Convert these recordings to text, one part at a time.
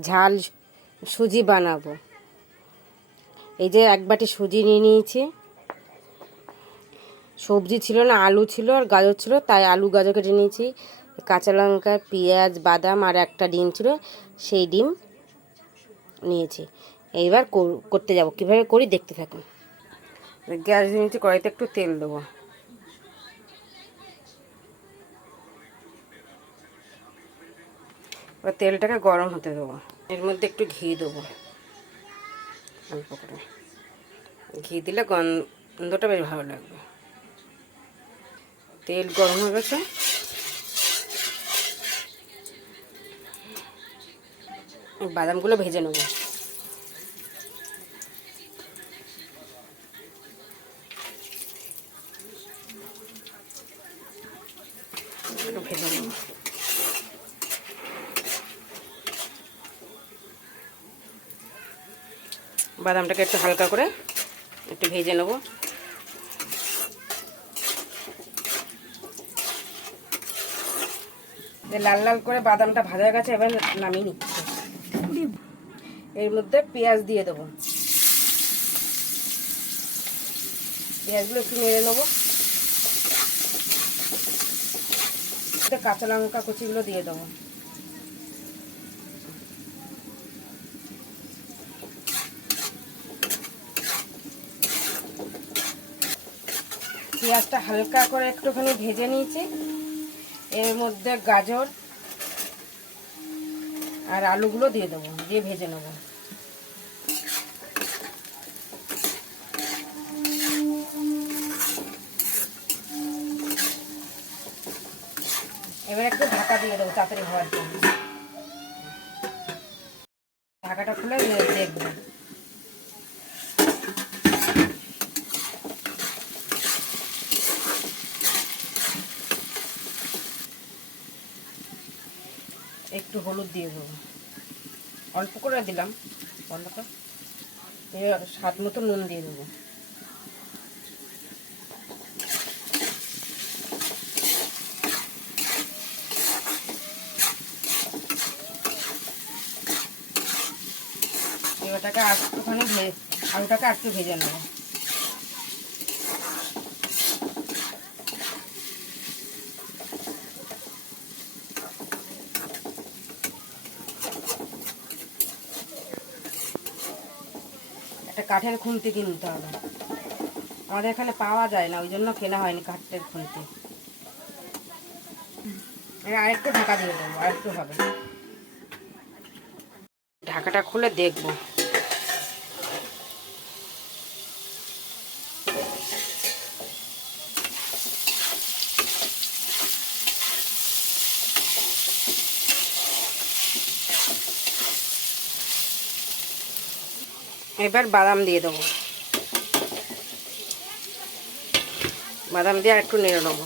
ঝাল সুজি বানাবো। এই যে এক বাটি সুজি নিয়ে নিয়েছি। সবজি ছিল না, আলু ছিল আর গাজর ছিল, তাই আলু গাজর কেটে নিয়েছি। কাঁচা লঙ্কা, পেঁয়াজ, বাদাম আর একটা ডিম ছিল, সেই ডিম নিয়েছি। এইবার কর- করতে যাব। কীভাবে করি দেখতে থাকুন। গ্যাস নিয়েছি, কড়াইতে একটু তেল দেবো। তেলটাকে গরম হতে দেবো। এর মধ্যে একটু ঘি দেবো। অল্প করে। ঘি দিলে গন্ধটা বেশ ভালো লাগবে। তেল গরম হয়ে গেছে। বাদামগুলো ভেজে নেব। ভেজে নেব। বাদামটাকে একটু হালকা করে একটু ভেজে নেব। লাল লাল করে বাদামটা ভাজা গেছে এবার নামিয়ে নিচ্ছি। এর মধ্যে পেঁয়াজ দিয়ে দেবো। পেঁয়াজগুলো একটু নেড়ে নেব। কাঁচা লঙ্কা কুচিগুলো দিয়ে দেবো। পেঁয়াজটা হালকা করে একটুখানি ভেজে নিয়েছি। এর মধ্যে গাজর আর আলুগুলো দিয়ে দেবো, দিয়ে ভেজে নেব। এবার একটু ঢাকা দিয়ে দেবো তাড়াতাড়ি হওয়ার জন্য ঢাকাটা খুলে দেখব একটু হলুদ দিয়ে দেবো। অল্প করে দিলাম অল্প করে। স্বাদ মতো নুন দিয়ে দেবো। এবারটাকে একটুখানি ভে আলুটাকে আর একটু ভেজে নেব। একটা কাঠের খুন্তি কিনতে হবে। আমাদের এখানে পাওয়া যায় না, ওই জন্য কেনা হয়নি কাঠের খুন্তি। আরেকটু ঢাকা দিয়ে দেবো, আরেকটু হবে। ঢাকাটা খুলে দেখব। এবার বাদাম দিয়ে দেবো। বাদাম দিয়ে আর একটু নেড়ে নেব।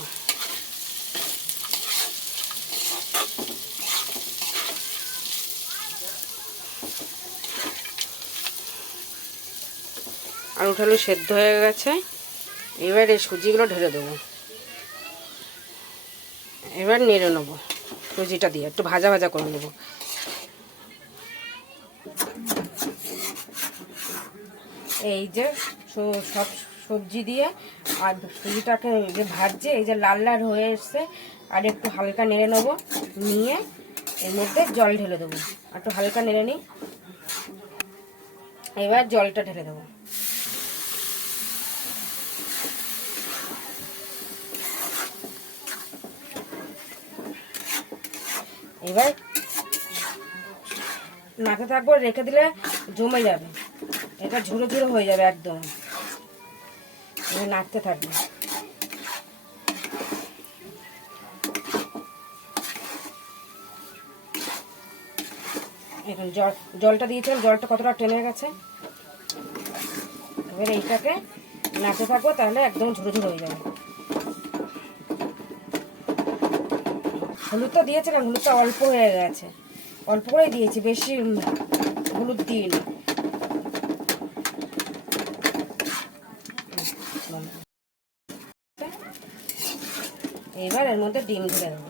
আলু ঠালু সেদ্ধ হয়ে গেছে। এবার এই সুজিগুলো ঢেলে দেবো। এবার নেড়ে নেব সুজিটা দিয়ে। একটু ভাজা ভাজা করে নেব। এই যে সব সবজি দিয়ে আর সুজিটাকে যে ভাজছে, এই যে লাল লাল হয়ে এসছে, আর একটু হালকা নেড়ে নেব, নিয়ে এর মধ্যে জল ঢেলে দেবো। আর একটু হালকা নেড়ে নিই। এবার জলটা ঢেলে দেবো। এবার নাকে থাকব, রেখে দিলে জমে যাবে। এটা ঝুড়ো ঝুড়ো হয়ে যাবে একদম। নাড়তে থাকবে। এখন জল, জলটা দিয়েছিলাম, জলটা কতটা টেনে গেছে? এবার এইটাকে নাড়তে থাকব, তাহলে একদম ঝুড়ো ঝুড়ো হয়ে যাবে। হলুদ হলুদটা দিয়েছিলাম, হলুদটা অল্প হয়ে গেছে। অল্প করেই দিয়েছি, বেশি হলুদ দিইনি। এর মধ্যে ডিম ঢেলে দেবো।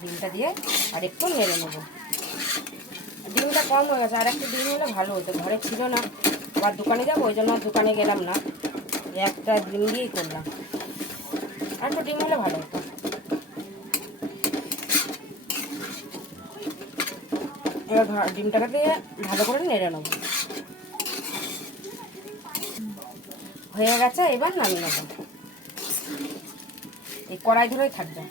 ডিমটা দিয়ে আর একটু নেড়ে নেব। ডিমটা কম হয়ে গেছে, আর একটু ডিম হলে ভালো হতো। ঘরে ছিল না, আবার দোকানে যাব, ওই জন্য দোকানে গেলাম না। একটা ডিম দিয়েই করলাম। আর একটু ডিম হলে ভালো হতো। এবার ডিমটাকে দিয়ে ভালো করে নেড়ে নেব। হয়ে গেছে, এবার নামিয়ে নেব। এই কড়াই ধরেই থাকবে।